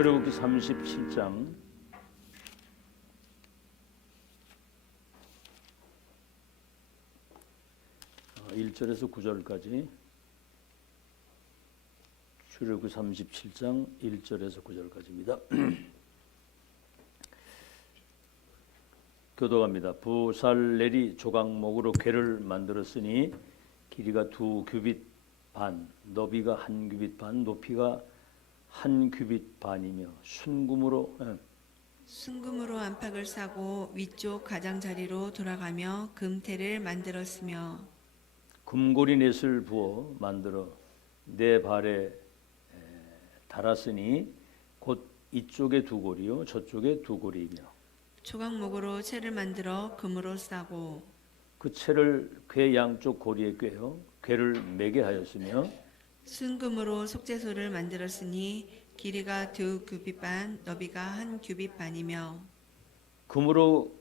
출애굽기 37장 1절에서 9절까지 출애굽기 37장 1절에서 9절까지입니다. 교독합니다. 부살렐이 조각목으로 궤를 만들었으니 길이가 2규빗 반, 너비가 1규빗 반, 높이가 1규빗 반이며 순금으로 안팎을 사고 위쪽 가장자리로 돌아가며 금테를 만들었으며 금고리 넷을 부어 만들어 네 발에 달았으니 곧 이쪽에 2고리요 저쪽에 2고리이며 조각목으로 채를 만들어 금으로 싸고 그 채를 궤 양쪽 고리에 꿰어 궤를 매게 하였으며 순금으로 속죄소를 만들었으니 길이가 2규빗 반, 너비가 1규빗 반이며 금으로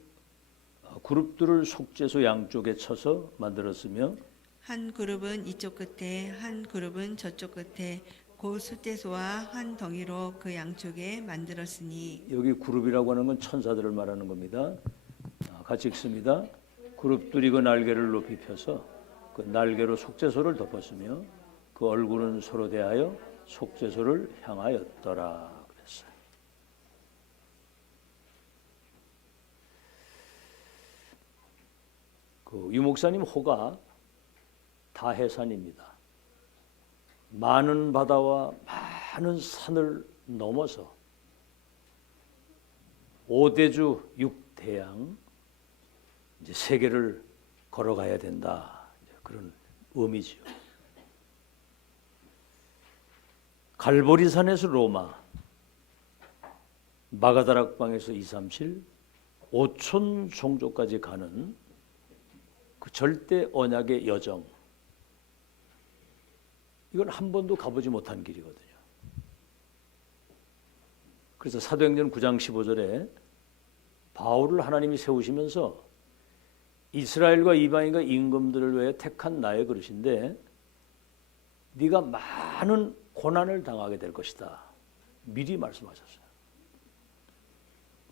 그룹들을 속죄소 양쪽에 쳐서 만들었으며 한 그룹은 이쪽 끝에 한 그룹은 저쪽 끝에 곧 속죄소와 한 덩이로 그 양쪽에 만들었으니 여기 그룹이라고 하는 건 천사들을 말하는 겁니다. 같이 읽습니다. 그룹들이 그 날개를 높이 펴서 그 날개로 속죄소를 덮었으며 그 얼굴은 서로 대하여 속죄소를 향하였더라 그랬어요. 그 유목사님 호가 다해산입니다. 많은 바다와 많은 산을 넘어서 5대주 6대양 이제 세계를 걸어가야 된다. 그런 의미지요. 갈보리산에서 로마, 마가다락방에서 237, 5천 종족까지 가는 그 절대 언약의 여정. 이건 한 번도 가보지 못한 길이거든요. 그래서 사도행전 9장 15절에 바울을 하나님이 세우시면서 이스라엘과 이방인과 임금들을 위해 택한 나의 그릇인데 네가 많은 고난을 당하게 될 것이다. 미리 말씀하셨어요.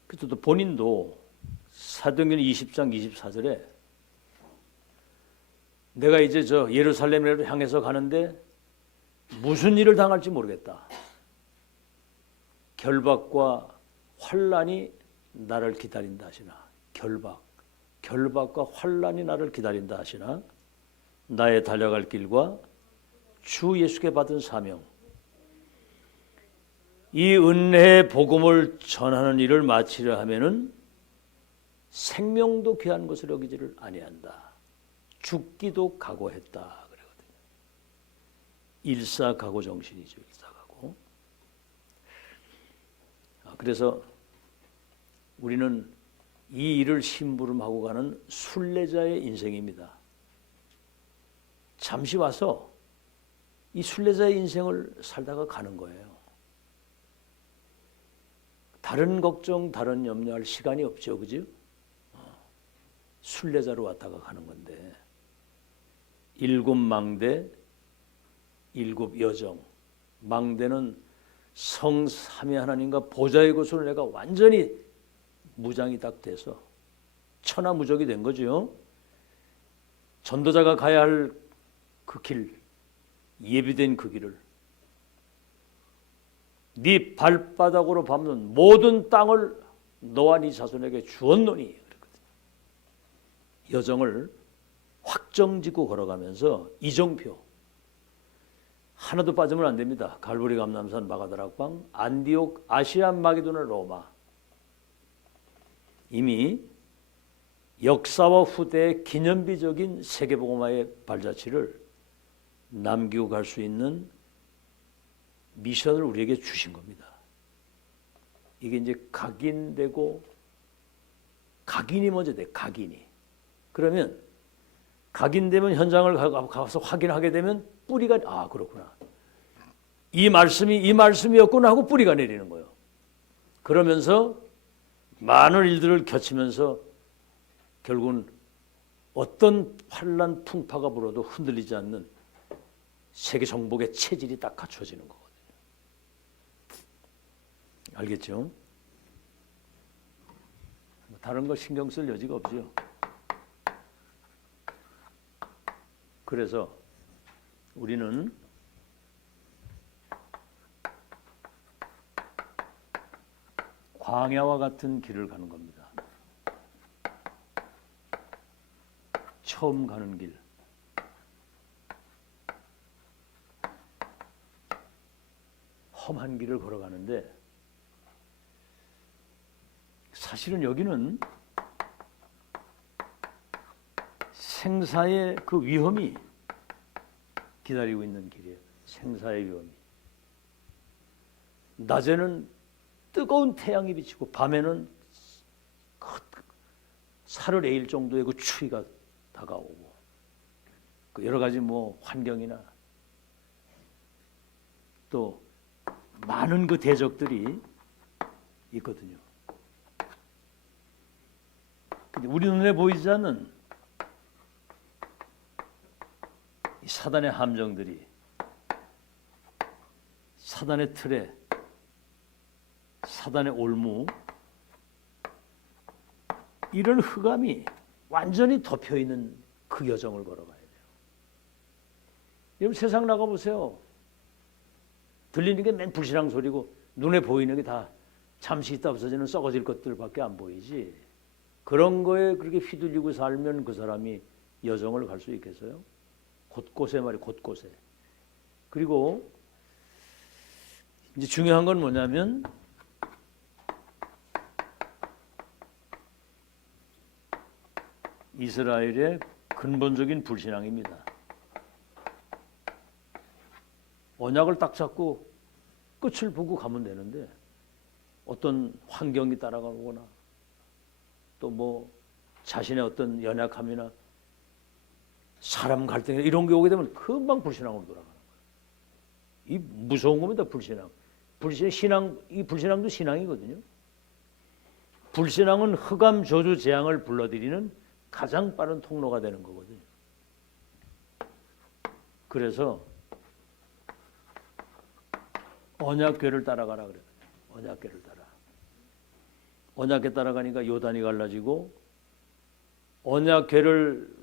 그래서 또 본인도 사도행전 20장 24절에 내가 이제 저 예루살렘을 향해서 가는데 무슨 일을 당할지 모르겠다. 결박과 환난이 나를 기다린다 하시나. 결박과 환난이 나를 기다린다 하시나. 나의 달려갈 길과 주 예수께 받은 사명, 이 은혜의 복음을 전하는 일을 마치려 하면은 생명도 귀한 것을 여기지를 아니한다. 죽기도 각오했다. 일사각오 정신이죠. 일사각오. 그래서 우리는 이 일을 심부름하고 가는 순례자의 인생입니다. 잠시 와서 이 순례자의 인생을 살다가 가는 거예요. 다른 걱정, 다른 염려할 시간이 없죠. 그죠? 순례자로 왔다가 가는 건데 7망대 7여정. 망대는 성삼위 하나님과 보좌의 곳으로 내가 완전히 무장이 딱 돼서 천하무적이 된 거죠. 전도자가 가야 할 그 길, 예비된 그 길을 네 발바닥으로 밟는 모든 땅을 너와 네 자손에게 주었노니 그랬거든요. 여정을 확정짓고 걸어가면서 이정표 하나도 빠지면 안 됩니다. 갈보리 감람산 마가다락방 안디옥 아시아 마게도나 로마. 이미 역사와 후대의 기념비적인 세계복음화의 발자취를 남기고 갈 수 있는 미션을 우리에게 주신 겁니다. 이게 이제 각인되고 각인이 먼저 돼. 각인이. 그러면 각인되면 현장을 가서 확인하게 되면 뿌리가 그렇구나. 이 말씀이었구나 하고 뿌리가 내리는 거예요. 그러면서 많은 일들을 겹치면서 결국은 어떤 환난 풍파가 불어도 흔들리지 않는 세계 정복의 체질이 딱 갖춰지는 거거든요. 알겠죠? 다른 거 신경 쓸 여지가 없죠. 그래서 우리는 광야와 같은 길을 가는 겁니다. 처음 가는 길. 험한 길을 걸어가는데 사실은 여기는 생사의 그 위험이 기다리고 있는 길이에요. 생사의 위험이. 낮에는 뜨거운 태양이 비치고 밤에는 살을 에일 정도의 그 추위가 다가오고 그 여러 가지 뭐 환경이나 또 많은 그 대적들이 있거든요. 근데 우리 눈에 보이지 않는 이 사단의 함정들이 사단의 틀에 사단의 올무 이런 흑암이 완전히 덮여 있는 그 여정을 걸어가야 돼요. 여러분 세상 나가 보세요. 들리는 게 맨 불신앙 소리고 눈에 보이는 게 다 잠시 있다 없어지는 썩어질 것들밖에 안 보이지. 그런 거에 그렇게 휘둘리고 살면 그 사람이 여정을 갈 수 있겠어요? 곳곳에 말이 곳곳에. 그리고 이제 중요한 건 뭐냐면 이스라엘의 근본적인 불신앙입니다. 언약을 딱 잡고 끝을 보고 가면 되는데 어떤 환경이 따라가거나 또 뭐 자신의 어떤 연약함이나 사람 갈등이나 이런 게 오게 되면 금방 불신앙으로 돌아가는 거예요. 이 무서운 겁니다. 불신앙. 신앙, 이 불신앙도 신앙이거든요. 불신앙은 흑암 저주 재앙을 불러들이는 가장 빠른 통로가 되는 거거든요. 그래서 언약궤를 따라가라 그래요. 언약궤를 따라. 언약궤 따라가니까 요단이 갈라지고 언약궤를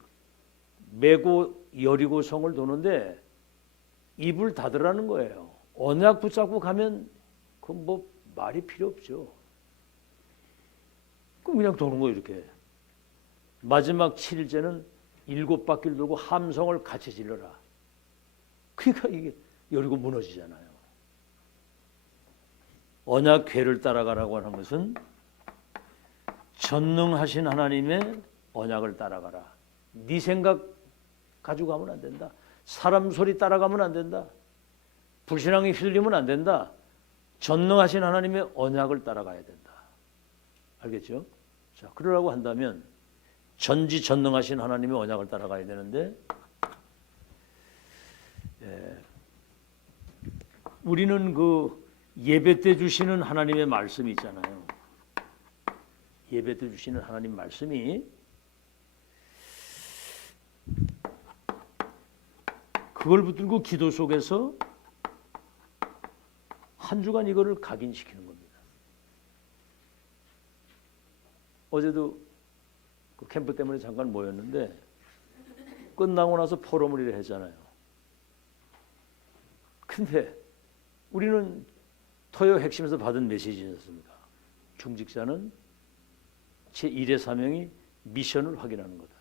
메고 여리고성을 도는데 입을 닫으라는 거예요. 언약 붙잡고 가면 그건 뭐 말이 필요 없죠. 그럼 그냥 도는 거예요. 이렇게. 마지막 7일째는 7바퀴를 돌고 함성을 같이 질러라. 그러니까 이게 여리고 무너지잖아요. 언약궤를 따라가라고 하는 것은 전능하신 하나님의 언약을 따라가라. 네 생각 가지고 가면 안 된다. 사람 소리 따라가면 안 된다. 불신앙에 휘둘리면 안 된다. 전능하신 하나님의 언약을 따라가야 된다. 알겠죠? 자, 그러라고 한다면 전지전능하신 하나님의 언약을 따라가야 되는데 우리는 그 예배 때 주시는 하나님의 말씀이 있잖아요. 예배 때 주시는 하나님 말씀이 그걸 붙들고 기도 속에서 한 주간 이거를 각인시키는 겁니다. 어제도 그 캠프 때문에 잠깐 모였는데 끝나고 나서 포럼을 이래 했잖아요. 근데 우리는 토요 핵심에서 받은 메시지였습니다. 중직자는 제1의 사명이 미션을 확인하는 거다.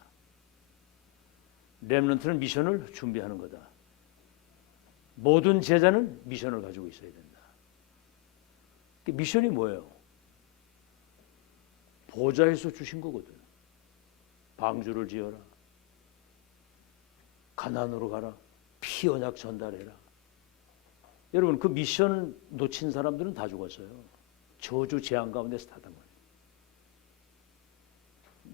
렘넌트는 미션을 준비하는 거다. 모든 제자는 미션을 가지고 있어야 된다. 미션이 뭐예요? 보좌에서 주신 거거든. 방주를 지어라. 가나안으로 가라. 피 언약 전달해라. 여러분 그 미션 놓친 사람들은 다 죽었어요. 저주 재앙 가운데서 다 당한 거예요.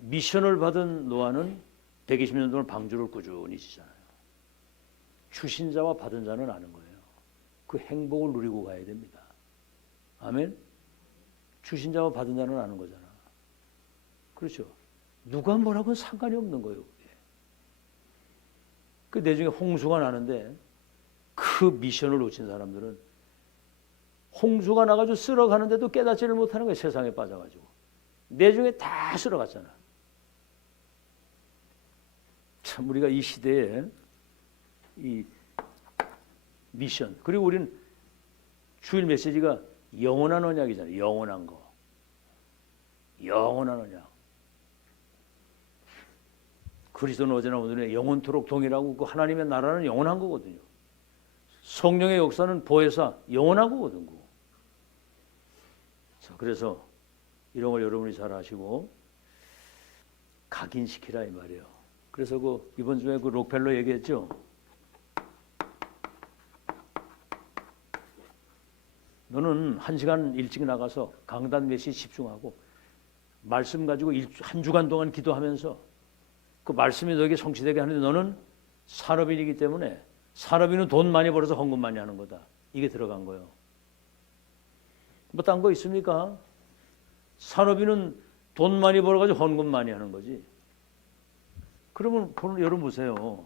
미션을 받은 노아는 120년 동안 방주를 꾸준히 지잖아요. 주신 자와 받은 자는 아는 거예요. 그 행복을 누리고 가야 됩니다. 아멘. 주신 자와 받은 자는 아는 거잖아. 그렇죠. 누가 뭐라고는 상관이 없는 거예요. 그 나중에 홍수가 나는데 그 미션을 놓친 사람들은 홍수가 나가지고 쓸어가는데도 깨닫지를 못하는 거예요. 세상에 빠져가지고. 내중에 다 쓸어갔잖아. 참 우리가 이 시대에 이 미션, 그리고 우리는 주일 메시지가 영원한 언약이잖아요. 영원한 거. 영원한 언약. 그리스도는 어제나 오늘에 영원토록 동일하고 그 하나님의 나라는 영원한 거거든요. 성령의 역사는 보혜사 영원한 거거든요. 자, 그래서 이런 걸 여러분이 잘 아시고 각인시키라 이 말이에요. 그래서 그 이번 주에 그 록펠러 얘기했죠. 너는 1시간 일찍 나가서 강단 메시지 집중하고 말씀 가지고 한 주간 동안 기도하면서 그 말씀이 너에게 성취되게 하는데 너는 산업인이기 때문에 산업인은 돈 많이 벌어서 헌금 많이 하는 거다. 이게 들어간 거예요. 뭐 딴 거 있습니까? 산업인은 돈 많이 벌어가지고 헌금 많이 하는 거지. 그러면 여러분 보세요.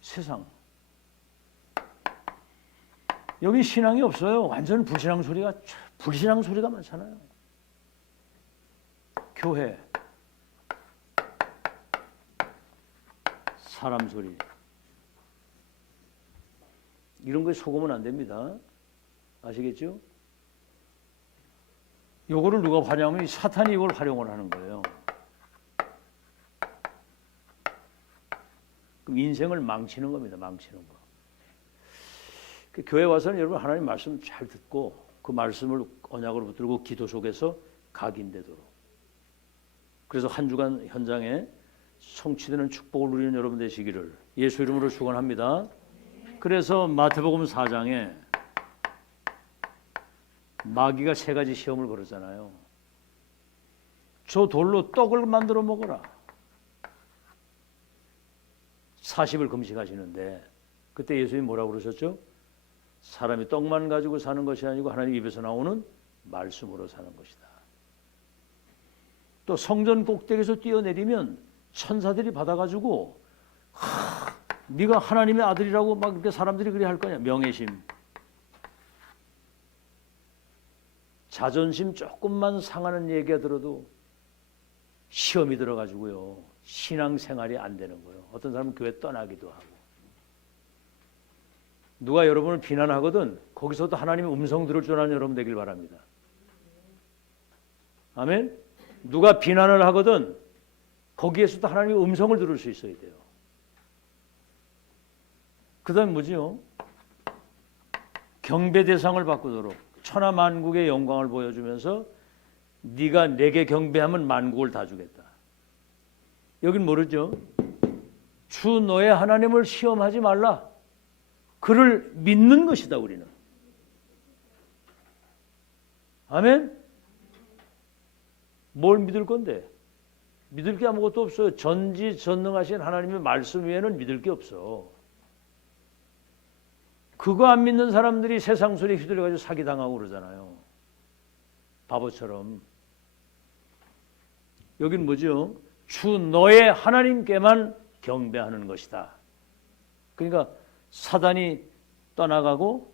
세상. 여기 신앙이 없어요. 완전 불신앙 소리가 많잖아요. 교회. 사람 소리. 이런 거에 속으면 안 됩니다. 아시겠죠? 요거를 누가 활용하면 사탄이 이걸 활용을 하는 거예요. 그럼 인생을 망치는 겁니다. 망치는 거. 그 교회 와서는 여러분 하나님 말씀 잘 듣고 그 말씀을 언약으로 붙들고 기도 속에서 각인되도록. 그래서 한 주간 현장에 성취되는 축복을 누리는 여러분 되시기를 예수 이름으로 축원합니다. 그래서 마태복음 4장에 마귀가 3가지 시험을 걸었잖아요. 저 돌로 떡을 만들어 먹어라. 40을 금식하시는데 그때 예수님이 뭐라고 그러셨죠? 사람이 떡만 가지고 사는 것이 아니고 하나님 입에서 나오는 말씀으로 사는 것이다. 또 성전 꼭대기에서 뛰어내리면 천사들이 받아가지고 네가 하나님의 아들이라고 막 이렇게 사람들이 그래 할 거냐. 명예심. 자존심 조금만 상하는 얘기가 들어도 시험이 들어가지고요. 신앙생활이 안 되는 거예요. 어떤 사람은 교회 떠나기도 하고. 누가 여러분을 비난하거든 거기서도 하나님의 음성 들을 줄 아는 여러분 되길 바랍니다. 아멘. 누가 비난을 하거든 거기에서도 하나님의 음성을 들을 수 있어야 돼요. 그 다음에 뭐지요? 경배 대상을 바꾸도록 천하 만국의 영광을 보여주면서 네가 내게 경배하면 만국을 다 주겠다. 여긴 모르죠? 주 너의 하나님을 시험하지 말라. 그를 믿는 것이다 우리는. 아멘? 뭘 믿을 건데? 믿을 게 아무것도 없어요. 전지전능하신 하나님의 말씀 외에는 믿을 게 없어. 그거 안 믿는 사람들이 세상 소리에 휘둘려가지고 사기당하고 그러잖아요. 바보처럼. 여긴 뭐죠? 주 너의 하나님께만 경배하는 것이다. 그러니까 사단이 떠나가고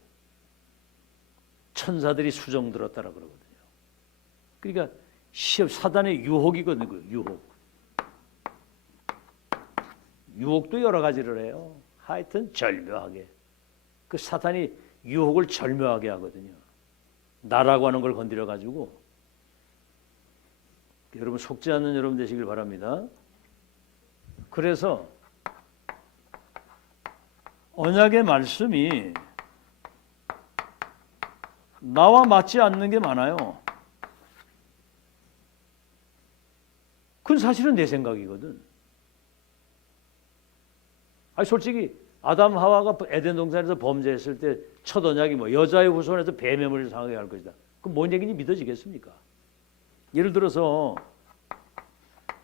천사들이 수정 들었다라 그러거든요. 그러니까 사단의 유혹이거든요. 유혹. 유혹도 여러 가지를 해요. 하여튼 절묘하게. 그 사탄이 유혹을 절묘하게 하거든요. 나라고 하는 걸 건드려 가지고 여러분 속지 않는 여러분 되시길 바랍니다. 그래서 언약의 말씀이 나와 맞지 않는 게 많아요. 그건 사실은 내 생각이거든. 아니 솔직히 아담 하와가 에덴 동산에서 범죄했을 때 첫 언약이 뭐 여자의 후손에서 뱀의 머리를 상하게 할 것이다. 그럼 뭔 얘기인지 믿어지겠습니까? 예를 들어서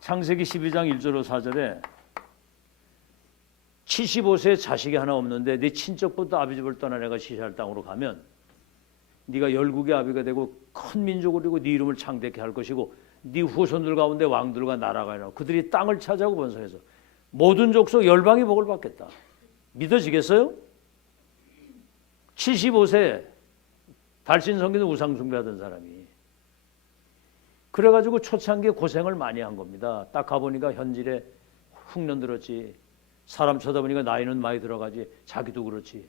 창세기 12장 1절로 4절에 75세 자식이 하나 없는데 네 친척부터 아비 집을 떠나 내가 시시할 땅으로 가면 네가 열국의 아비가 되고 큰 민족을 이루고 네 이름을 창대케 할 것이고 네 후손들 가운데 왕들과 나라가 일어나고 그들이 땅을 차지하고 번성해서 모든 족속 열방이 복을 받겠다. 믿어지겠어요? 75세 달신 성기는 우상 숭배하던 사람이. 그래가지고 초창기에 고생을 많이 한 겁니다. 딱 가보니까 현질에 훅년 들었지. 사람 쳐다보니까 나이는 많이 들어가지. 자기도 그렇지.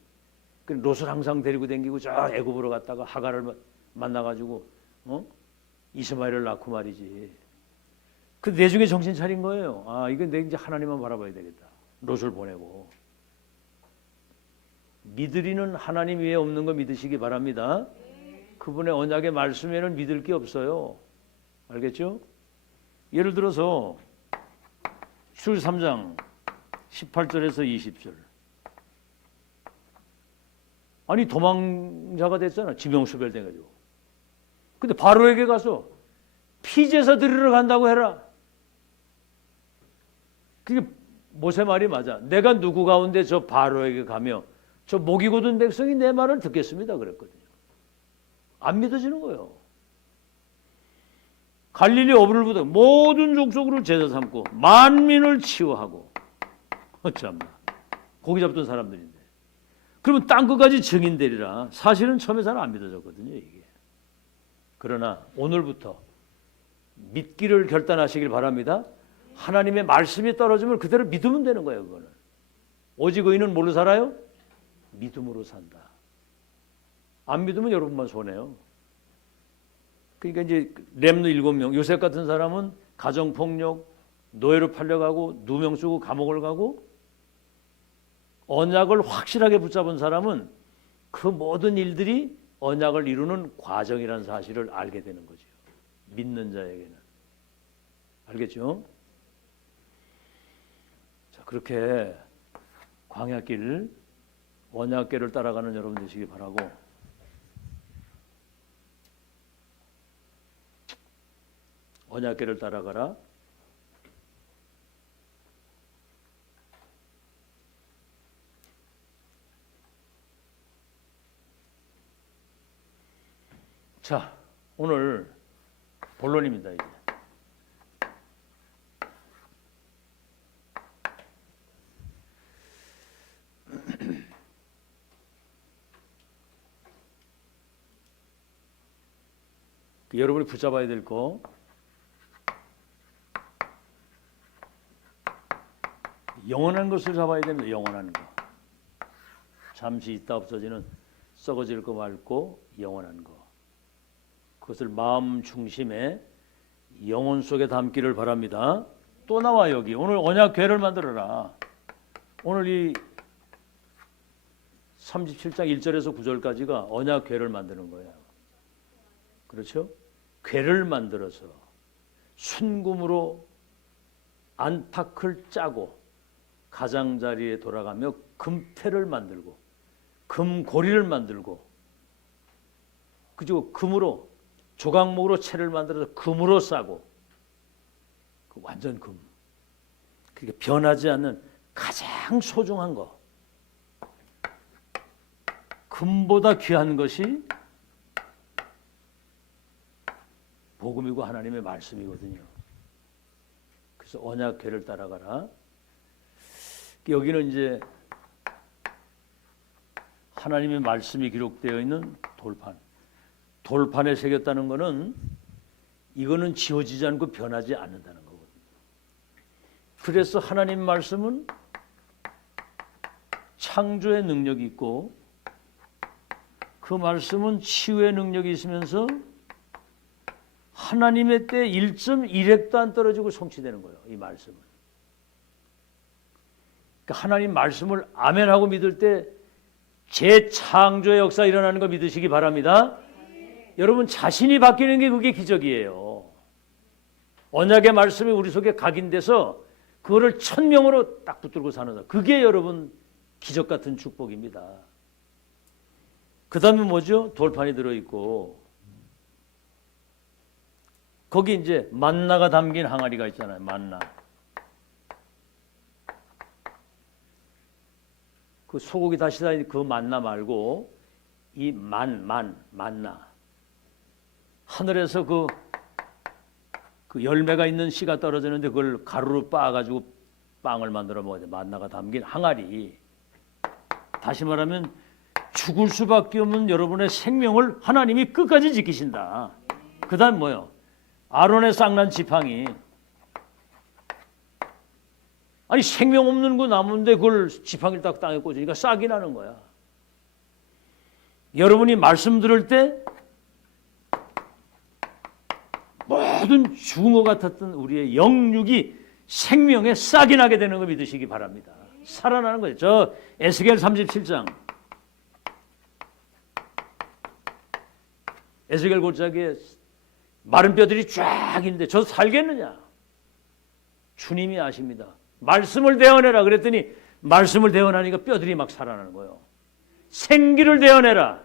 그 롯을 항상 데리고 다니고 저 애굽으로 갔다가 하갈을 만나가지고 이스마엘을 낳고 말이지. 그 내중에 정신 차린 거예요. 아, 이건 내 이제 하나님만 바라봐야 되겠다. 롯을 보내고. 믿으리는 하나님 위에 없는 거 믿으시기 바랍니다. 그분의 언약의 말씀에는 믿을 게 없어요. 알겠죠? 예를 들어서 출 3장 18절에서 20절. 아니 도망자가 됐잖아. 지명수별 돼가지고. 근데 바로에게 가서 피제사 드리러 간다고 해라. 그게 모세 말이 맞아. 내가 누구 가운데 저 바로에게 가며 저 목이 곧은 백성이 내 말을 듣겠습니다 그랬거든요. 안 믿어지는 거예요. 갈릴리 어부를 부터 모든 족속으로 제자 삼고 만민을 치유하고. 참나. 고기 잡던 사람들인데. 그러면 땅끝까지 증인되리라. 사실은 처음에 안 믿어졌거든요 이게. 그러나 오늘부터 믿기를 결단하시길 바랍니다. 하나님의 말씀이 떨어지면 그대로 믿으면 되는 거예요. 그거는. 오직 의인은 뭘로 살아요? 믿음으로 산다. 안 믿으면 여러분만 손해요. 그러니까 이제 렘너 7명, 요셉 같은 사람은 가정폭력, 노예로 팔려가고 누명 쓰고 감옥을 가고, 언약을 확실하게 붙잡은 사람은 그 모든 일들이 언약을 이루는 과정이라는 사실을 알게 되는 거죠. 믿는 자에게는. 알겠죠? 자, 그렇게 광야길, 언약길을 따라가는 여러분 되시기 바라고, 언약길을 따라가라. 자, 오늘 본론입니다. 이제. 여러분이 붙잡아야 될 거, 영원한 것을 잡아야 됩니다. 영원한 거. 잠시 있다 없어지는 썩어질 거 말고 영원한 거. 그것을 마음 중심에 영혼 속에 담기를 바랍니다. 또 나와 여기. 오늘 언약궤를 만들어라. 오늘 이 37장 1절에서 9절까지가 언약궤를 만드는 거예요. 그렇죠? 궤를 만들어서 순금으로 안팎을 짜고 가장자리에 돌아가며 금태를 만들고 금고리를 만들고, 그리고 금으로 조각목으로 채를 만들어서 금으로 싸고, 그 완전 금. 그게 변하지 않는 가장 소중한 거, 금보다 귀한 것이 복음이고 하나님의 말씀이거든요. 그래서 언약궤를 따라가라. 여기는 이제 하나님의 말씀이 기록되어 있는 돌판. 돌판에 새겼다는 것은 이거는 지워지지 않고 변하지 않는다는 거거든요. 그래서 하나님 말씀은 창조의 능력이 있고, 그 말씀은 치유의 능력이 있으면서 하나님의 때 1.1핵도 안 떨어지고 성취되는 거예요. 이 말씀은. 그러니까 하나님 말씀을 아멘하고 믿을 때 재창조의 역사 일어나는 거 믿으시기 바랍니다. 여러분 자신이 바뀌는 게 그게 기적이에요. 언약의 말씀이 우리 속에 각인돼서 그거를 천명으로 딱 붙들고 사는 거. 그게 여러분 기적 같은 축복입니다. 그 다음에 뭐죠? 돌판이 들어있고, 거기 이제 만나가 담긴 항아리가 있잖아요. 만나. 그 소고기 다시다 그 만나 말고 이 만나. 하늘에서 그 열매가 있는 씨가 떨어지는데 그걸 가루로 빻아가지고 빵을 만들어 먹어야 돼. 만나가 담긴 항아리. 다시 말하면 죽을 수밖에 없는 여러분의 생명을 하나님이 끝까지 지키신다. 그 다음 뭐요? 아론의 쌍난 지팡이. 아니 생명 없는 그 나무인데 그걸 지팡이를 딱 땅에 꽂으니까 싹이 나는 거야. 여러분이 말씀 들을 때 모든 죽은 것 같았던 우리의 영육이 생명에 싹이 나게 되는 거 믿으시기 바랍니다. 살아나는 거예요. 저 에스겔 37장. 에스겔 골짜기에 마른 뼈들이 쫙 있는데 저 살겠느냐? 주님이 아십니다. 말씀을 대언해라 그랬더니 말씀을 대언하니까 뼈들이 막 살아나는 거예요. 생기를 대언해라.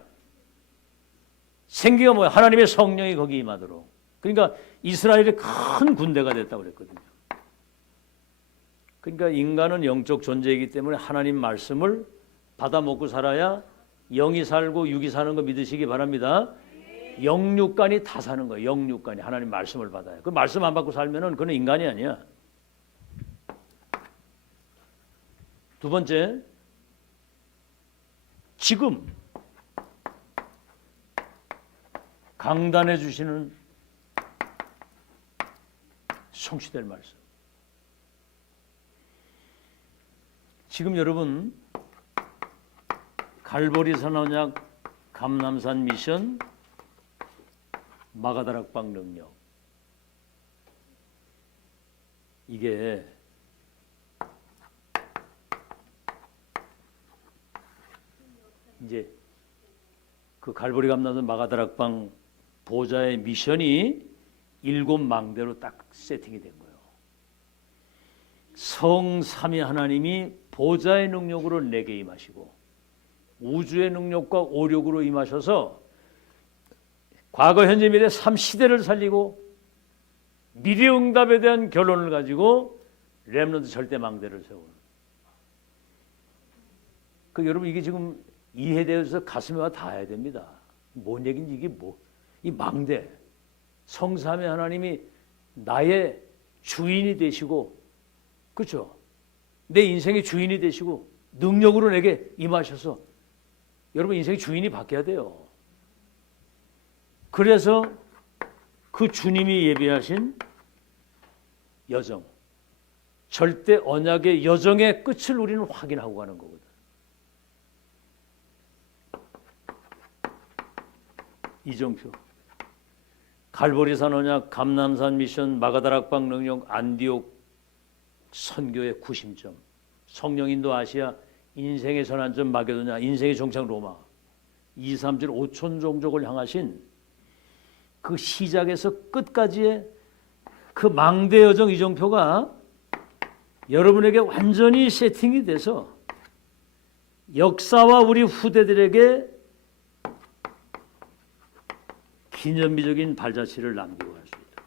생기가 뭐야? 하나님의 성령이 거기 임하도록. 그러니까 이스라엘이 큰 군대가 됐다고 그랬거든요. 그러니까 인간은 영적 존재이기 때문에 하나님 말씀을 받아 먹고 살아야 영이 살고 육이 사는 거 믿으시기 바랍니다. 영육간이 다 사는 거예요. 영육간이 하나님 말씀을 받아요. 그 말씀 안 받고 살면은 그는 인간이 아니야. 두 번째, 지금 강단해 주시는 성취될 말씀. 지금 여러분 갈보리산 언약, 감남산 미션, 마가다락방 능력, 이게 이제 그 갈보리 감남산 마가다락방 보좌의 미션이 7망대로 딱 세팅이 된 거예요. 성삼위 하나님이 보좌의 능력으로 내게 임하시고 우주의 능력과 오력으로 임하셔서 과거 현재 미래 3시대를 살리고 미래 응답에 대한 결론을 가지고 렘넌트 절대망대를 세우는. 그 여러분 이게 지금 이해되어서 가슴에 와 닿아야 됩니다. 뭔 얘기인지 이게 뭐? 이 망대, 성삼위 하나님이 나의 주인이 되시고, 그렇죠? 내 인생의 주인이 되시고 능력으로 내게 임하셔서 여러분 인생의 주인이 바뀌어야 돼요. 그래서 그 주님이 예비하신 여정, 절대 언약의 여정의 끝을 우리는 확인하고 가는 거거든. 이정표, 갈보리산 언약, 감남산 미션, 마가다락방 능력, 안디옥 선교의 구심점, 성령 인도 아시아, 인생의 전환점 마게도냐, 인생의 정착 로마, 2, 3질 5천 종족을 향하신 그 시작에서 끝까지의 그 망대 여정 이정표가 여러분에게 완전히 세팅이 돼서 역사와 우리 후대들에게 기념비적인 발자취를 남기고 갈 수 있도록.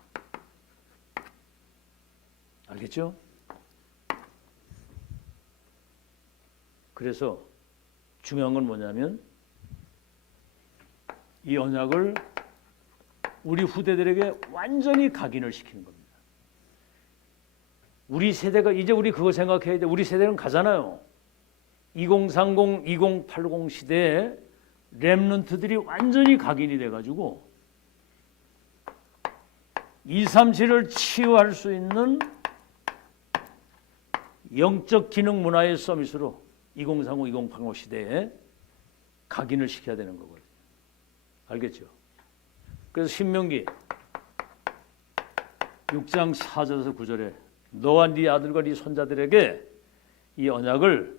알겠죠? 그래서 중요한 건 뭐냐면 이 언약을 우리 후대들에게 완전히 각인을 시키는 겁니다. 우리 세대가 이제 우리 그거 생각해야 돼. 우리 세대는 가잖아요. 2030, 2080 시대에 렘넌트들이 완전히 각인이 돼가지고 237을 치유할 수 있는 영적 기능 문화의 서밋으로 2030, 2080 시대에 각인을 시켜야 되는 거거든요. 알겠죠? 그래서 신명기 6장 4절에서 9절에 너와 네 아들과 네 손자들에게 이 언약을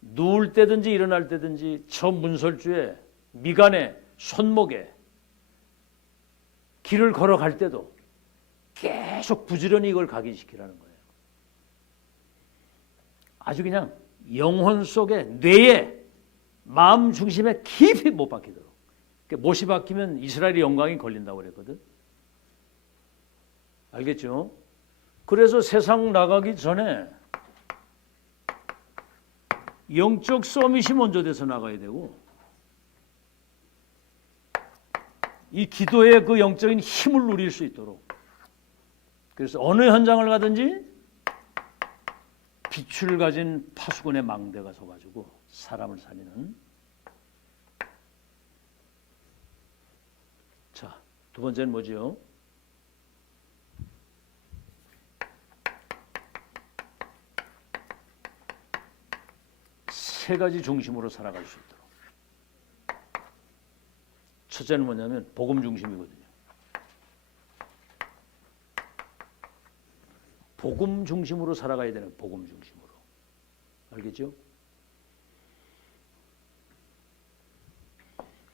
누울 때든지 일어날 때든지 저 문설주에 미간에 손목에 길을 걸어갈 때도 계속 부지런히 이걸 각인시키라는 거예요. 아주 그냥 영혼 속에 뇌에 마음 중심에 깊이 못 박히도록. 못이 박히면 이스라엘의 영광이 걸린다고 그랬거든. 알겠죠? 그래서 세상 나가기 전에 영적 서밋이 먼저 돼서 나가야 되고 이 기도의 그 영적인 힘을 누릴 수 있도록. 그래서 어느 현장을 가든지 빛을 가진 파수꾼의 망대가 서가지고 사람을 살리는 두 번째는 뭐죠? 세 가지 중심으로 살아갈 수 있도록. 첫째는 뭐냐면 복음 중심이거든요. 복음 중심으로 살아가야 되는, 복음 중심으로. 알겠죠?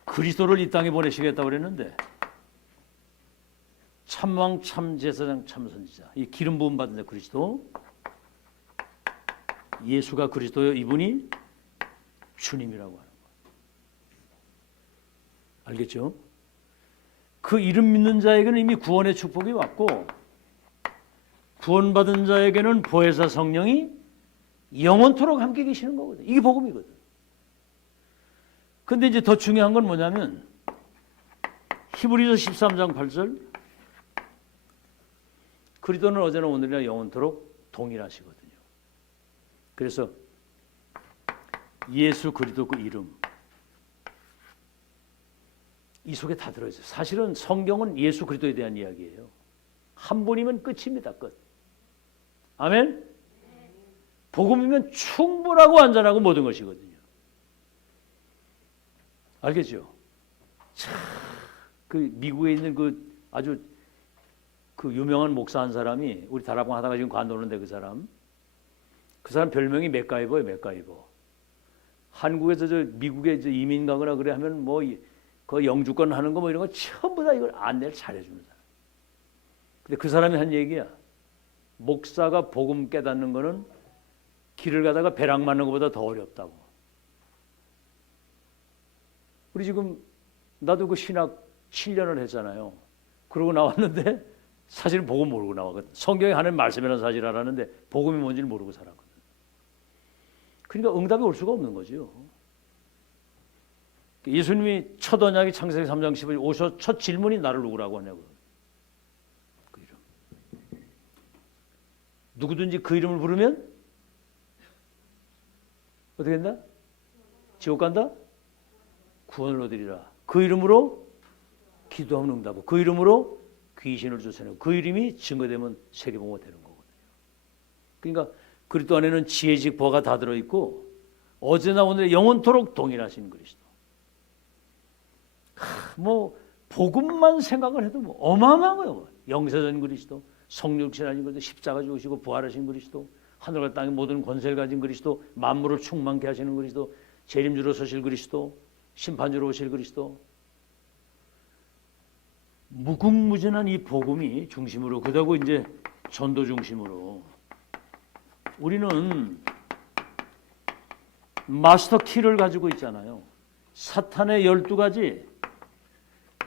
그리스도를 이 땅에 보내시겠다고 그랬는데 참왕 참제사장 참선지자, 이 기름 부음 받은 자 그리스도, 예수가 그리스도요, 이분이 주님이라고 하는 거예요. 알겠죠? 그 이름 믿는 자에게는 이미 구원의 축복이 왔고, 구원받은 자에게는 보혜사 성령이 영원토록 함께 계시는 거거든. 이게 복음이거든. 근데 이제 더 중요한 건 뭐냐면 히브리서 13장 8절, 그리스도는 어제나 오늘이나 영원토록 동일하시거든요. 그래서 예수 그리스도 그 이름, 이 속에 다 들어있어요. 사실은 성경은 예수 그리스도에 대한 이야기예요. 한 분이면 끝입니다. 끝. 아멘? 복음이면 충분하고 완전하고 모든 것이거든요. 알겠죠? 참, 그 미국에 있는 그 아주 그 유명한 목사 한 사람이, 우리 다락방 하다가 지금 관두는데 그 사람 별명이 맥가이버예요. 맥가이버. 한국에서 저 미국에 이제 이민 가거나 그래 하면 뭐 그 영주권 하는 거 뭐 이런 거 전부 다 이걸 안내를 잘해주는 사람. 근데 그 사람이 한 얘기야. 목사가 복음 깨닫는 거는 길을 가다가 벼락 맞는 것보다 더 어렵다고. 우리 지금 나도 그 신학 7년을 했잖아요. 그러고 나왔는데 사실은 복음 모르고 나왔거든. 성경에 하는 말씀이라는 사실 알았는데 복음이 뭔지를 모르고 살았거든. 그러니까 응답이 올 수가 없는 거죠. 예수님이 첫 언약이 창세기 3장 15절 오셔 첫 질문이 나를 누구라고 하냐고. 그 이름. 누구든지 그 이름을 부르면 어떻게 된다? 지옥 간다? 구원을 얻으리라. 그 이름으로 기도하면 응답하고, 그 이름으로 귀신을 쫓아내고, 그 이름이 증거되면 세계복음화 되는 거거든요. 그러니까 그리스도 안에는 지혜직 보가 다 들어있고, 어제나 오늘 영원토록 동일하신 그리스도. 뭐 복음만 생각을 해도 뭐 어마어마한 거예요. 영세전 그리스도, 성육신하신 그리스도, 십자가 죽으시고 부활하신 그리스도, 하늘과 땅의 모든 권세를 가진 그리스도, 만물을 충만케 하시는 그리스도, 재림주로 서실 그리스도, 심판주로 오실 그리스도. 무궁무진한 이 복음이 중심으로, 그다고 이제 전도 중심으로 우리는 마스터 키를 가지고 있잖아요. 사탄의 12가지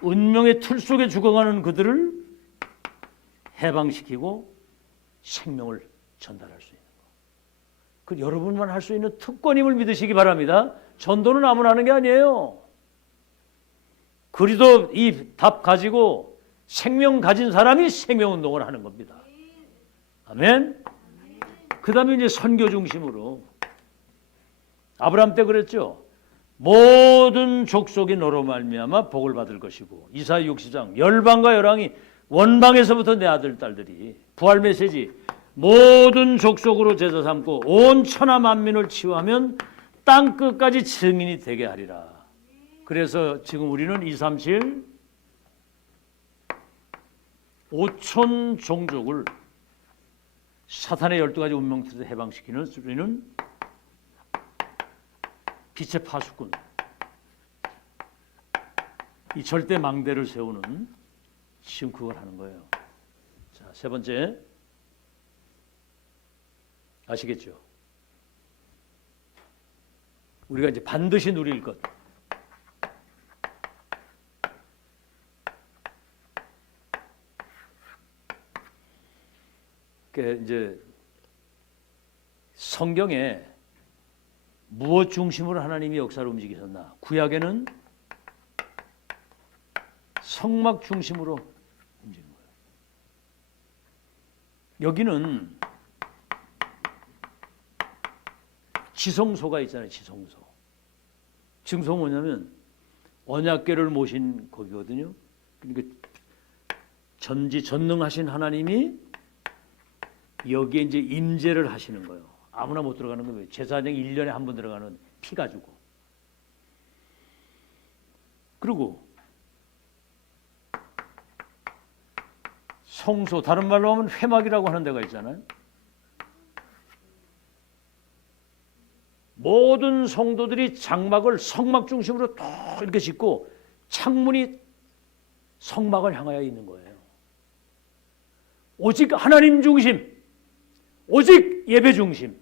운명의 틀 속에 죽어가는 그들을 해방시키고 생명을 전달할 수 있는 거. 그 여러분만 할 수 있는 특권임을 믿으시기 바랍니다. 전도는 아무나 하는 게 아니에요. 그리도 이 답 가지고 생명 가진 사람이 생명운동을 하는 겁니다. 아멘. 그 다음에 이제 선교 중심으로, 아브라함 때 그랬죠. 모든 족속이 너로 말미암아 복을 받을 것이고, 이사야 60장 열방과 열왕이 원방에서부터 내 아들 딸들이, 부활 메시지, 모든 족속으로 제자 삼고 온 천하 만민을 치유하면 땅 끝까지 증인이 되게 하리라. 그래서 지금 우리는 237 5천 종족을 사탄의 12가지 운명틀에서 해방시키는 우리는 빛의 파수꾼, 이 절대 망대를 세우는, 지금 그걸 하는 거예요. 자, 세 번째, 아시겠죠? 우리가 이제 반드시 누릴 것. 그 이제 성경에 무엇 중심으로 하나님이 역사를 움직이셨나? 구약에는 성막 중심으로 움직이는 거예요. 여기는 지성소가 있잖아요. 지성소. 지성소 뭐냐면 언약궤를 모신 거기거든요. 그러니까 전지전능하신 하나님이 여기에 이제 임재를 하시는 거예요. 아무나 못 들어가는 거예요. 제사장 1년에 한 번 들어가는 피 가지고. 그리고 성소, 다른 말로 하면 회막이라고 하는 데가 있잖아요. 모든 성도들이 장막을 성막 중심으로 또 이렇게 짓고 창문이 성막을 향하여 있는 거예요. 오직 하나님 중심, 오직 예배 중심,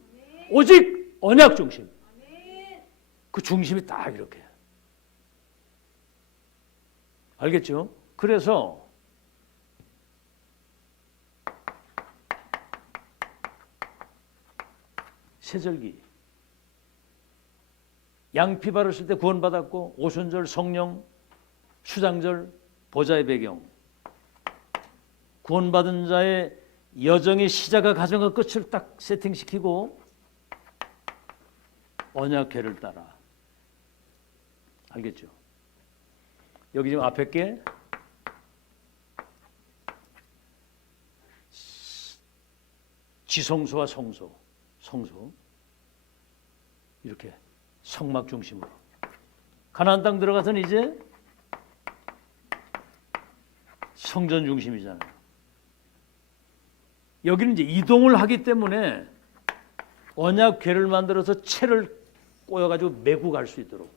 오직 언약 중심. 그 중심이 딱 이렇게. 알겠죠? 그래서 세절기 양피 바르실 때 구원받았고, 오순절 성령, 수장절 보좌의 배경, 구원받은 자의 여정의 시작과 가정과 끝을 딱 세팅시키고 언약궤를 따라. 알겠죠? 여기 지금 앞에 게 지성소와 성소, 성소 이렇게 성막 중심으로. 가나안 땅 들어가서는 이제 성전 중심이잖아요. 여기는 이제 이동을 하기 때문에 언약궤를 만들어서 채를 꼬여가지고 메고 갈 수 있도록.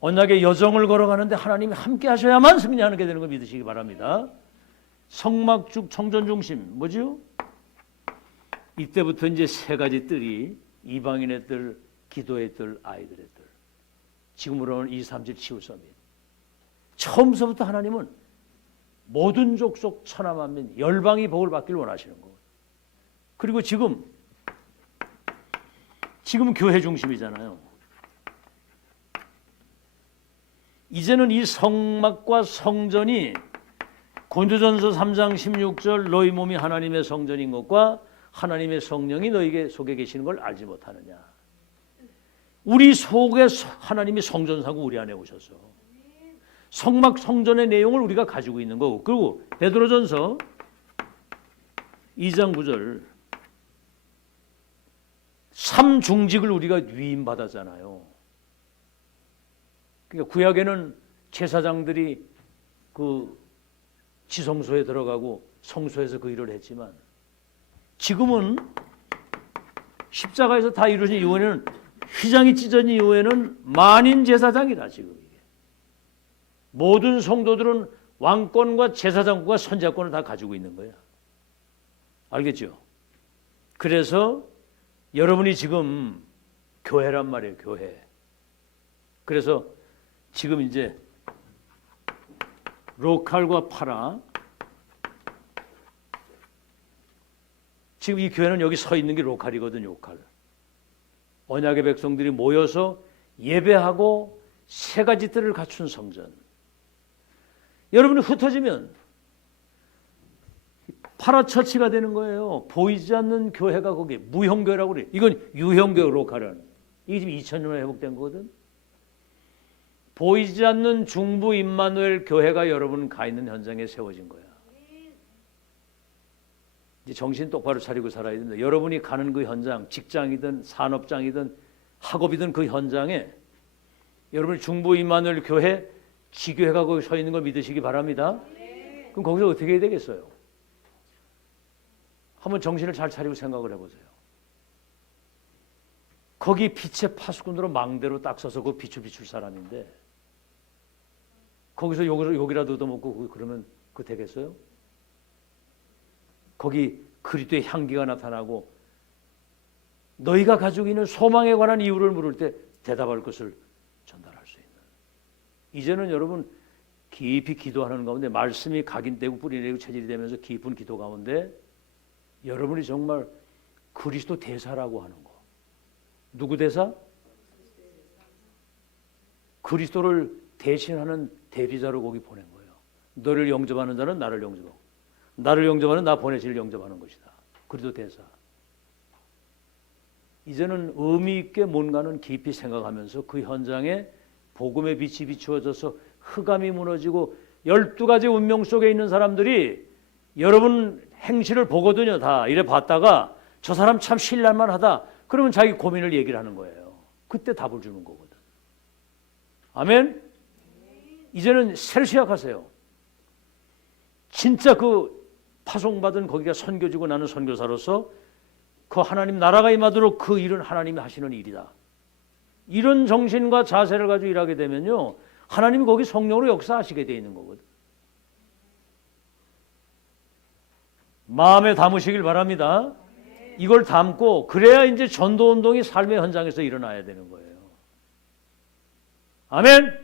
언약의 여정을 걸어가는데 하나님이 함께 하셔야만 승리하게 되는 걸 믿으시기 바랍니다. 성막 성전 중심 뭐죠? 이때부터 이제 세 가지 뜰이 이방인의 뜰, 기도의 뜰, 아이들의 뜰. 지금으로는 237 치유 서밋. 처음서부터 하나님은 모든 족속 천하만민 열방이 복을 받기를 원하시는 거예요. 그리고 지금 교회 중심이잖아요. 이제는 이 성막과 성전이 고린도전서 3장 16절 너희 몸이 하나님의 성전인 것과 하나님의 성령이 너희 속에 계시는 걸 알지 못하느냐. 우리 속에 하나님이 성전사고 우리 안에 오셔서 성막 성전의 내용을 우리가 가지고 있는 거고. 그리고 베드로전서 2장 9절 3중직을 우리가 위임받았잖아요. 그러니까 구약에는 제사장들이 그 지성소에 들어가고 성소에서 그 일을 했지만 지금은 십자가에서 다 이루어진 이후에는 휘장이 찢어진 이후에는 만인 제사장이다. 지금 이게 모든 성도들은 왕권과 제사장과 선자권을 다 가지고 있는 거야. 알겠죠? 그래서 여러분이 지금 교회란 말이에요. 교회. 그래서 지금 이제 로컬과 파라, 지금 이 교회는 여기 서 있는 게 로컬이거든요. 로컬. 언약의 백성들이 모여서 예배하고 세 가지 뜰을 갖춘 성전. 여러분이 흩어지면 파라처치가 되는 거예요. 보이지 않는 교회가 거기 무형교회라고 그래. 이건 유형교 로컬은. 이게 지금 2000년 만에 회복된 거거든. 보이지 않는 중부 임마누엘 교회가 여러분 가 있는 현장에 세워진 거야. 이제 정신 똑바로 차리고 살아야 된다. 여러분이 가는 그 현장, 직장이든 산업장이든 학업이든 그 현장에 여러분이 중부 임마누엘 교회 지교회가 거기 서 있는 걸 믿으시기 바랍니다. 그럼 거기서 어떻게 해야 되겠어요? 한번 정신을 잘 차리고 생각을 해보세요. 거기 빛의 파수꾼으로 망대로 딱 서서 그 빛을 비출 사람인데 거기서 욕이라도 얻어먹고 그러면 그거 되겠어요? 거기 그리스도의 향기가 나타나고 너희가 가지고 있는 소망에 관한 이유를 물을 때 대답할 것을 전달할 수 있는. 이제는 여러분 깊이 기도하는 가운데 말씀이 각인되고 뿌리내리고 체질이 되면서 깊은 기도 가운데 여러분이 정말 그리스도 대사라고 하는 거. 누구 대사? 그리스도를 대신하는 대리자로 거기 보낸 거예요. 너를 영접하는 자는 나를 영접하고 나를 영접하는 나 보내실 영접하는 것이다. 그리스도 대사. 이제는 의미 있게 뭔가는 깊이 생각하면서 그 현장에 복음의 빛이 비추어져서 흑암이 무너지고 12가지 운명 속에 있는 사람들이 여러분 행실을 보거든요. 다 이래 봤다가 저 사람 참 신랄만 하다. 그러면 자기 고민을 얘기를 하는 거예요. 그때 답을 주는 거거든. 아멘? 이제는 새로 시작하세요. 진짜 그 파송받은 거기가 선교지고 나는 선교사로서 그 하나님 나라가 임하도록 그 일은 하나님이 하시는 일이다. 이런 정신과 자세를 가지고 일하게 되면요, 하나님이 거기 성령으로 역사하시게 돼 있는 거거든. 마음에 담으시길 바랍니다. 이걸 담고 그래야 이제 전도운동이 삶의 현장에서 일어나야 되는 거예요. 아멘?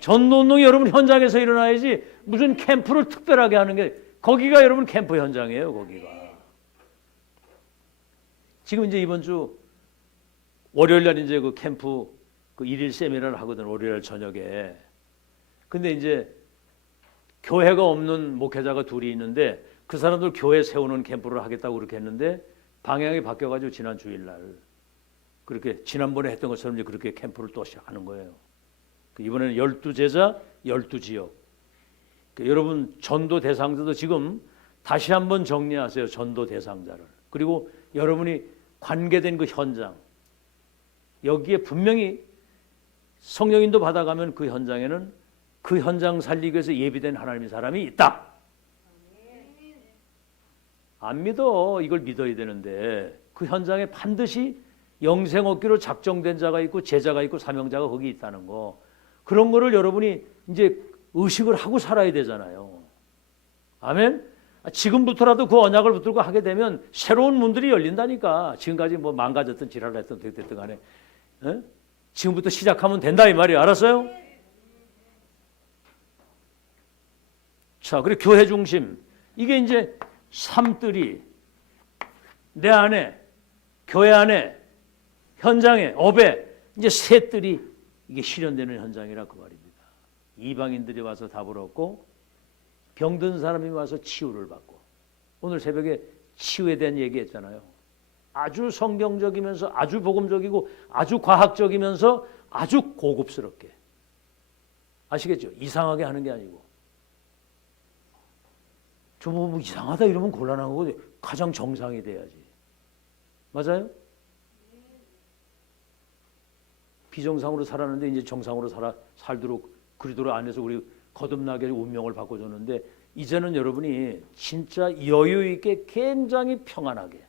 전도운동이 여러분 현장에서 일어나야지 무슨 캠프를 특별하게 하는 게, 거기가 여러분 캠프 현장이에요. 거기가. 지금 이제 이번 주 월요일 날 이제 그 캠프 그 1일 세미나를 하거든. 월요일 저녁에. 근데 이제 교회가 없는 목회자가 둘이 있는데 그 사람들 교회 세우는 캠프를 하겠다고 그렇게 했는데 방향이 바뀌어가지고 지난 주일날 그렇게 지난번에 했던 것처럼 이제 그렇게 캠프를 또 시작하는 거예요. 이번에는 12제자 12지역. 여러분 전도 대상자도 지금 다시 한번 정리하세요. 전도 대상자를. 그리고 여러분이 관계된 그 현장, 여기에 분명히 성령인도 받아가면 그 현장에는 그 현장 살리기 위해서 예비된 하나님의 사람이 있다. 안 믿어. 이걸 믿어야 되는데 그 현장에 반드시 영생 얻기로 작정된 자가 있고 제자가 있고 사명자가 거기 있다는 거, 그런 거를 여러분이 이제 의식을 하고 살아야 되잖아요. 아멘? 지금부터라도 그 언약을 붙들고 하게 되면 새로운 문들이 열린다니까. 지금까지 뭐 망가졌던 지랄을 했던 어떻게 됐든 간에 지금부터 시작하면 된다 이 말이에요. 알았어요? 자, 그리고 교회 중심. 이게 이제 삶들이 내 안에, 교회 안에, 현장에, 업에 이제 셋들이 이게 실현되는 현장이라 그 말입니다. 이방인들이 와서 답을 얻고 병든 사람이 와서 치유를 받고, 오늘 새벽에 치유에 대한 얘기했잖아요. 아주 성경적이면서 아주 복음적이고 아주 과학적이면서 아주 고급스럽게. 아시겠죠? 이상하게 하는 게 아니고. 저 뭐 이상하다 이러면 곤란한 거고 가장 정상이 돼야지. 맞아요? 비정상으로 살았는데 이제 정상으로 살도록 그리도록 안에서 우리 거듭나게 운명을 바꿔줬는데, 이제는 여러분이 진짜 여유 있게 굉장히 평안하게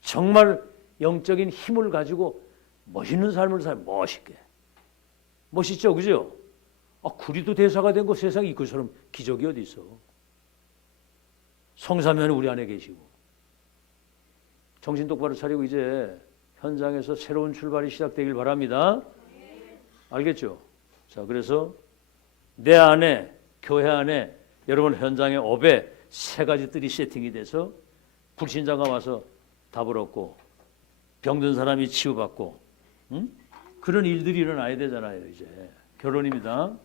정말 영적인 힘을 가지고 멋있는 삶을 멋있게. 멋있죠? 그죠? 구리도 대사가 된 거 세상에 이것처럼 기적이 어디 있어. 성사면이 우리 안에 계시고. 정신 똑바로 차리고 이제 현장에서 새로운 출발이 시작되길 바랍니다. 알겠죠? 자, 그래서 내 안에, 교회 안에, 여러분 현장의 업에 세 가지 뜰이 세팅이 돼서 불신자가 와서 답을 얻고 병든 사람이 치유받고, 그런 일들이 일어나야 되잖아요. 이제 결론입니다.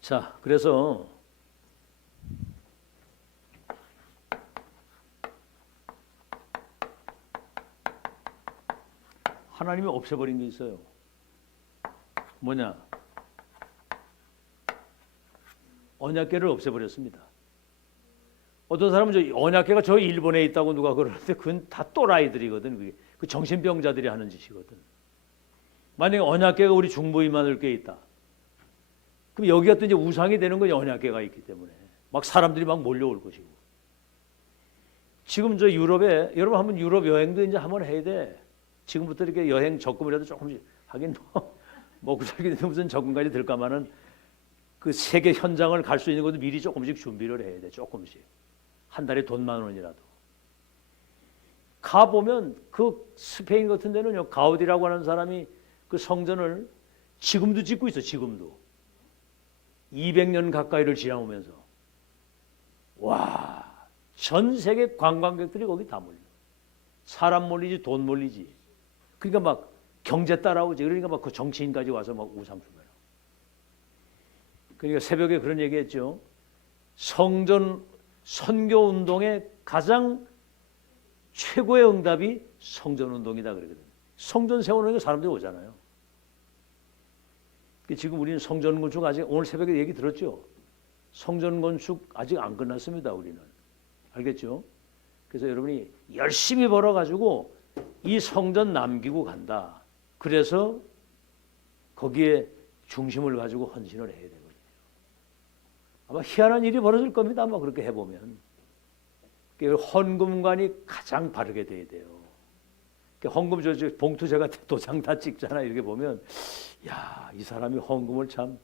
자, 그래서 하나님이 없애버린 게 있어요. 뭐냐? 언약궤를 없애버렸습니다. 어떤 사람은 저 언약궤가 저 일본에 있다고 누가 그러는데 그건 다 또라이들이거든. 그게 그 정신병자들이 하는 짓이거든. 만약에 언약궤가 우리 중보임마늘교에 있다, 그럼 여기가 또 이제 우상이 되는 건 언약궤가 있기 때문에 막 사람들이 막 몰려올 것이고. 지금 저 유럽에, 여러분 한번 유럽 여행도 이제 한번 해야 돼. 지금부터 이렇게 여행 적금이라도 조금씩 하긴 먹고 살기 때문에 무슨 적금까지 들까마는 그 세계 현장을 갈 수 있는 것도 미리 조금씩 준비를 해야 돼. 조금씩. 한 달에 돈 10,000원이라도. 가보면 그 스페인 같은 데는요, 가우디라고 하는 사람이 그 성전을 지금도 짓고 있어. 지금도 200년 가까이를 지나오면서, 와, 전 세계 관광객들이 거기 다 몰려. 사람 몰리지 돈 몰리지. 그러니까 막 경제 따라오지. 그러니까 막 그 정치인까지 와서 막 우상숭배하고. 그러니까 새벽에 그런 얘기했죠. 성전 선교 운동의 가장 최고의 응답이 성전운동이다 그러거든요. 성전 세우는 사람들이 오잖아요. 지금 우리는 성전 건축 아직 오늘 새벽에 얘기 들었죠. 성전 건축 아직 안 끝났습니다. 우리는. 알겠죠? 그래서 여러분이 열심히 벌어가지고 이 성전 남기고 간다. 그래서 거기에 중심을 가지고 헌신을 해야 되거든요. 아마 희한한 일이 벌어질 겁니다. 아마 그렇게 해보면. 헌금관이 가장 바르게 돼야 돼요. 헌금 저 봉투 제가 도장 다 찍잖아. 이렇게 보면 야, 이 사람이 헌금을 참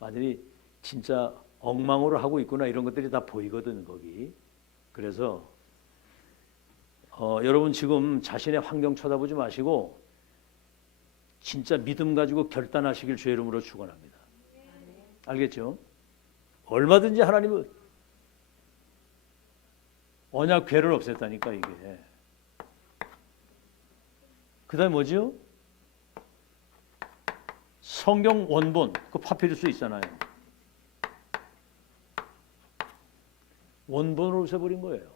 완전히 진짜 엉망으로 하고 있구나 이런 것들이 다 보이거든 거기. 그래서 여러분 지금 자신의 환경 쳐다보지 마시고 진짜 믿음 가지고 결단하시길 주의 이름으로 축원합니다. 알겠죠? 얼마든지 하나님은 언약 괴를 없앴다니까 이게. 그다음에 뭐죠? 성경 원본 그 파피루스 있잖아요. 원본으로 없애버린 거예요.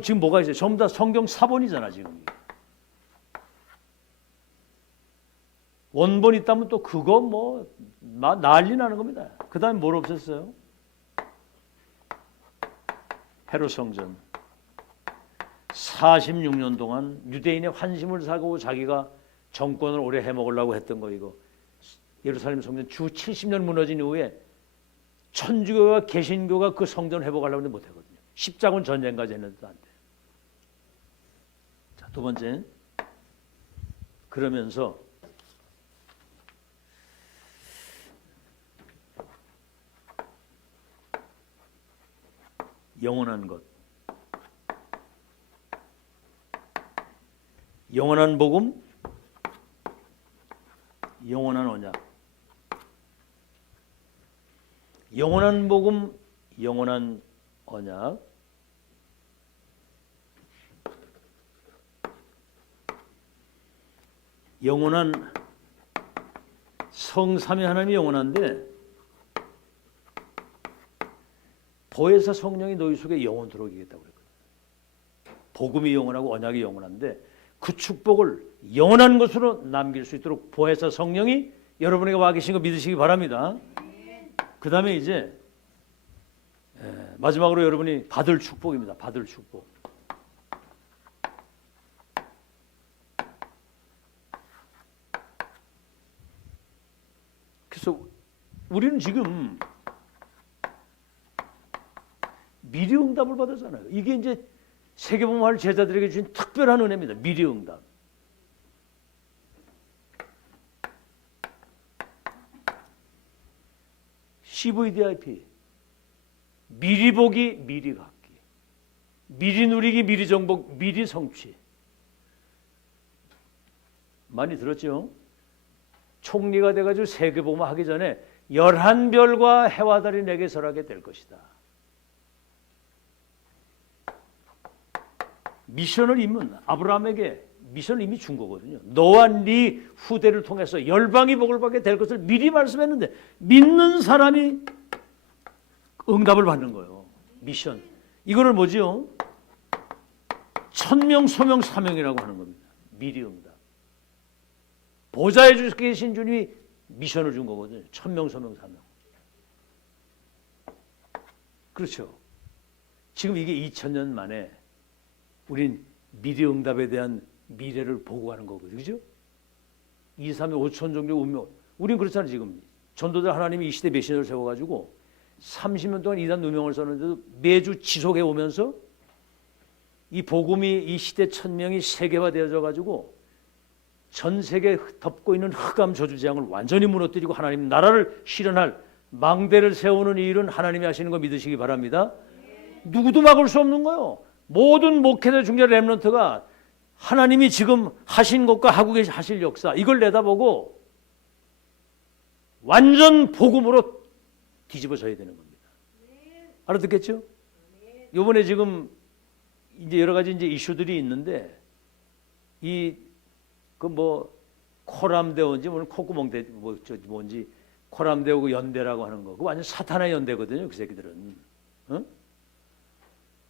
지금 뭐가 있어요? 전부 다 성경 사본이잖아 지금. 원본 있다면 또 그거 뭐 난리 나는 겁니다. 그 다음에 뭘 없앴어요? 헤롯 성전. 46년 동안 유대인의 환심을 사고 자기가 정권을 오래 해먹으려고 했던 거 이거. 예루살렘 성전 주 70년 무너진 이후에 천주교와 개신교가 그 성전 회복하려고 했는데 못하거든요. 십자군 전쟁까지 했는데도 안 돼요. 자, 두 번째. 그러면서 영원한 것. 영원한 복음, 영원한 언약. 영원한 복음, 영원한 언약. 영원한 성삼위 하나님이 영원한데 보혜사 성령이 너희 속에 영원토록 이겠다고 그랬거든요. 복음이 영원하고 언약이 영원한데 그 축복을 영원한 것으로 남길 수 있도록 보혜사 성령이 여러분에게 와 계신 거 믿으시기 바랍니다. 그 다음에 이제 마지막으로 여러분이 받을 축복입니다. 받을 축복. 그래서 우리는 지금 미리 응답을 받았잖아요. 이게 이제 세계복음화를 제자들에게 주신 특별한 은혜입니다. 미리 응답. CVDIP. 미리 보기, 미리 갖기. 미리 누리기, 미리 정복, 미리 성취. 많이 들었죠? 총리가 돼가지고 세계복음화 하기 전에 11별과 해와 달이 내게 설하게 될 것이다. 미션을 임은 아브라함에게 미션을 이미 준 거거든요. 너와 네 후대를 통해서 열방이 복을 받게 될 것을 미리 말씀했는데 믿는 사람이 응답을 받는 거예요. 미션. 이거를 뭐지요? 천명, 소명, 사명이라고 하는 겁니다. 미리 응답. 보좌에 계신 주님이 미션을 준 거거든요. 천명, 소명, 사명. 그렇죠. 지금 이게 2000년 만에 우린 미리 응답에 대한 미래를 보고 가는 거거든요. 그죠? 2, 3, 5천 종교 운명. 우린 그렇잖아요. 지금. 전도자 하나님이 이 시대 메시지를 세워가지고 30년 동안 이단 누명을 썼는데도 매주 지속해 오면서 이 복음이 이 시대 천명이 세계화되어져 가지고 전 세계에 덮고 있는 흑암 저주재앙을 완전히 무너뜨리고 하나님 나라를 실현할 망대를 세우는 이 일은 하나님이 하시는 거 믿으시기 바랍니다. 누구도 막을 수 없는 거예요. 모든 목회자 중재 렘넌트가 하나님이 지금 하신 것과 하고 하실 역사 이걸 내다보고 완전 복음으로 뒤집어져야 되는 겁니다. 알아듣겠죠? 이번에 지금 이제 여러 가지 이제 이슈들이 있는데 이 그 뭐 코람대원지 오늘 콧구멍대 뭔지 코람대오고 연대라고 하는 거 그 완전 사탄의 연대거든요. 그 새끼들은. 어?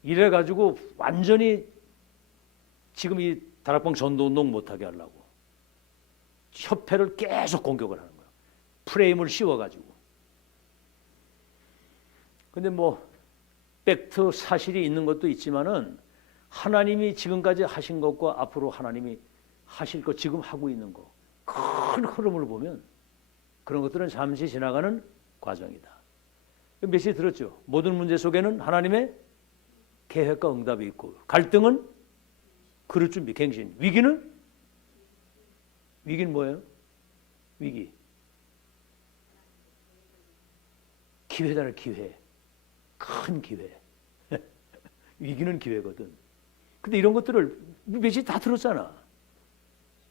이래가지고 완전히 지금 이 다락방 전도운동 못하게 하려고 협회를 계속 공격을 하는 거예요. 프레임을 씌워가지고. 근데 뭐 팩트 사실이 있는 것도 있지만은 하나님이 지금까지 하신 것과 앞으로 하나님이 하실 것, 지금 하고 있는 거, 큰 흐름을 보면 그런 것들은 잠시 지나가는 과정이다. 메시지 들었죠? 모든 문제 속에는 하나님의 계획과 응답이 있고, 갈등은 그럴 준비, 갱신. 위기는 뭐예요? 위기. 기회잖아요, 기회. 큰 기회. 위기는 기회거든. 근데 이런 것들을 메시지 다 들었잖아.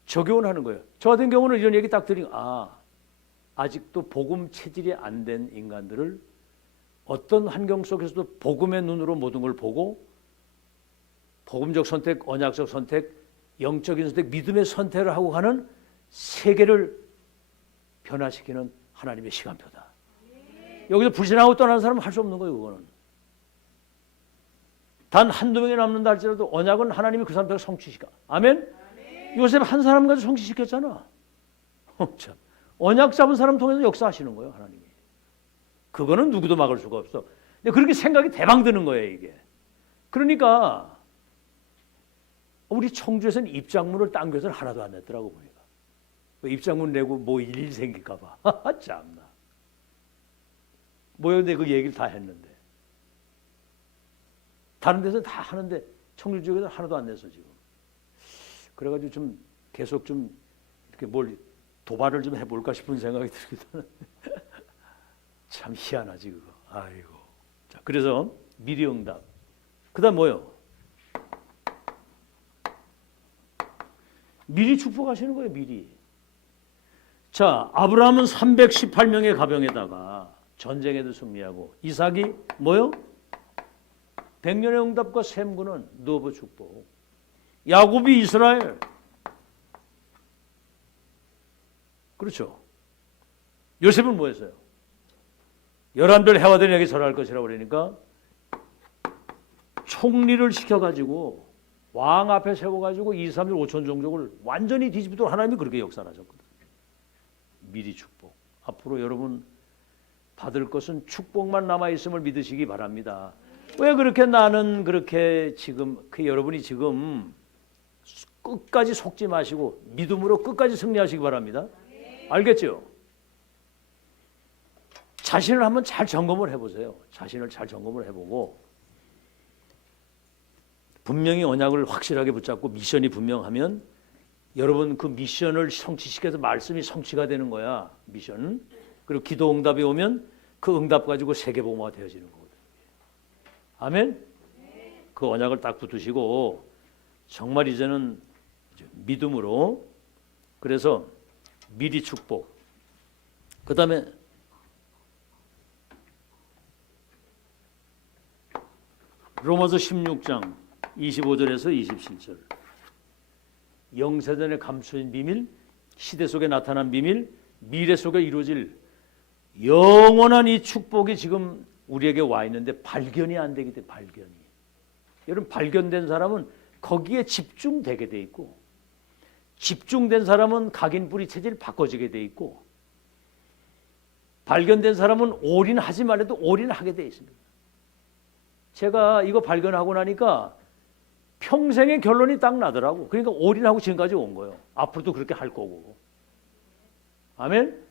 적용을 하는 거예요. 저 같은 경우는 이런 얘기 딱 들으니까 아직도 복음 체질이 안 된 인간들을 어떤 환경 속에서도 복음의 눈으로 모든 걸 보고 복음적 선택, 언약적 선택, 영적인 선택, 믿음의 선택을 하고 가는 세계를 변화시키는 하나님의 시간표다. 여기서 불신하고 떠나는 사람은 할 수 없는 거예요. 그거는. 단 한두 명이 남는다 할지라도 언약은 하나님이 그 사람들 성취시켜. 아멘? 요셉 한 사람 가지고 성취시켰잖아. 참. 언약 잡은 사람 통해서 역사하시는 거예요. 하나님이. 그거는 누구도 막을 수가 없어. 근데 그렇게 생각이 대박 드는 거예요. 이게. 그러니까 우리 청주에서는 입장문을 당겨서는 하나도 안 냈더라고 보니까. 입장문 내고 뭐 일 생길까 봐. 참나. 모였는데 그 얘기를 다 했는데. 다른 데서는 다 하는데 청주 지역에서는 하나도 안 냈어 지금. 그래가지고 좀 계속 좀 이렇게 뭘 도발을 좀 해볼까 싶은 생각이 들기도 하는데 참 희한하지 그거. 아이고. 자, 그래서 미리 응답. 그다음 뭐요? 미리 축복하시는 거예요. 미리. 자, 아브라함은 318명의 가병에다가 전쟁에도 승리하고 이삭이 뭐요? 100년의 응답과 샘구는 누브 축복. 야곱이 이스라엘. 그렇죠. 요셉은 뭐 했어요? 11별 해와 되에게 절할 것이라고 그러니까 총리를 시켜가지고 왕 앞에 세워가지고 2, 3일 5천 종족을 완전히 뒤집도록 하나님이 그렇게 역사를 하셨거든. 미리 축복. 앞으로 여러분 받을 것은 축복만 남아있음을 믿으시기 바랍니다. 왜 그렇게 나는 그렇게 지금 여러분이 지금 끝까지 속지 마시고 믿음으로 끝까지 승리하시기 바랍니다. 알겠죠? 자신을 한번 잘 점검을 해보세요. 자신을 잘 점검을 해보고 분명히 언약을 확실하게 붙잡고 미션이 분명하면 여러분 그 미션을 성취시켜서 말씀이 성취가 되는 거야. 미션. 그리고 기도 응답이 오면 그 응답 가지고 세계복음화가 되어지는 거거든요. 아멘? 그 언약을 딱 붙으시고 정말 이제는 믿음으로 그래서 미리 축복. 그 다음에 로마서 16장 25절에서 27절. 영세전에 감추인 비밀, 시대 속에 나타난 비밀, 미래 속에 이루어질 영원한 이 축복이 지금 우리에게 와 있는데 발견이 안 되기 때문에 발견이. 여러분 발견된 사람은 거기에 집중되게 돼 있고 집중된 사람은 각인뿌리 체질이 바꿔지게 돼 있고 발견된 사람은 올인하지만 해도 올인하게 돼 있습니다. 제가 이거 발견하고 나니까 평생의 결론이 딱 나더라고. 그러니까 올인하고 지금까지 온 거예요. 앞으로도 그렇게 할 거고. 아멘?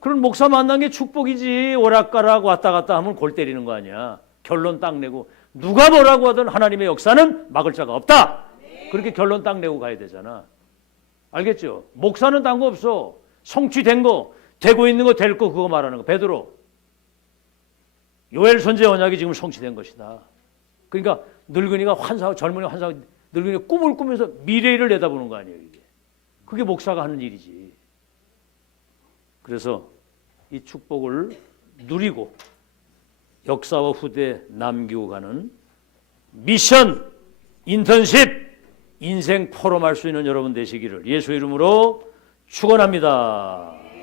그런 목사 만난 게 축복이지. 오락가락 왔다 갔다 하면 골 때리는 거 아니야. 결론 딱 내고 누가 뭐라고 하든 하나님의 역사는 막을 자가 없다. 그렇게 결론 딱 내고 가야 되잖아. 알겠죠? 목사는 딴 거 없어. 성취된 거, 되고 있는 거, 될 거 그거 말하는 거. 베드로. 요엘 선지의 언약이 지금 성취된 것이다. 그러니까 늙은이가 환상하고 젊은이가 환상하고 늙은이가 꿈을 꾸면서 미래를 내다보는 거 아니에요. 이게. 그게 목사가 하는 일이지. 그래서 이 축복을 누리고 역사와 후대에 남기고 가는 미션, 인턴십, 인생 포럼할 수 있는 여러분 되시기를 예수 이름으로 축원합니다.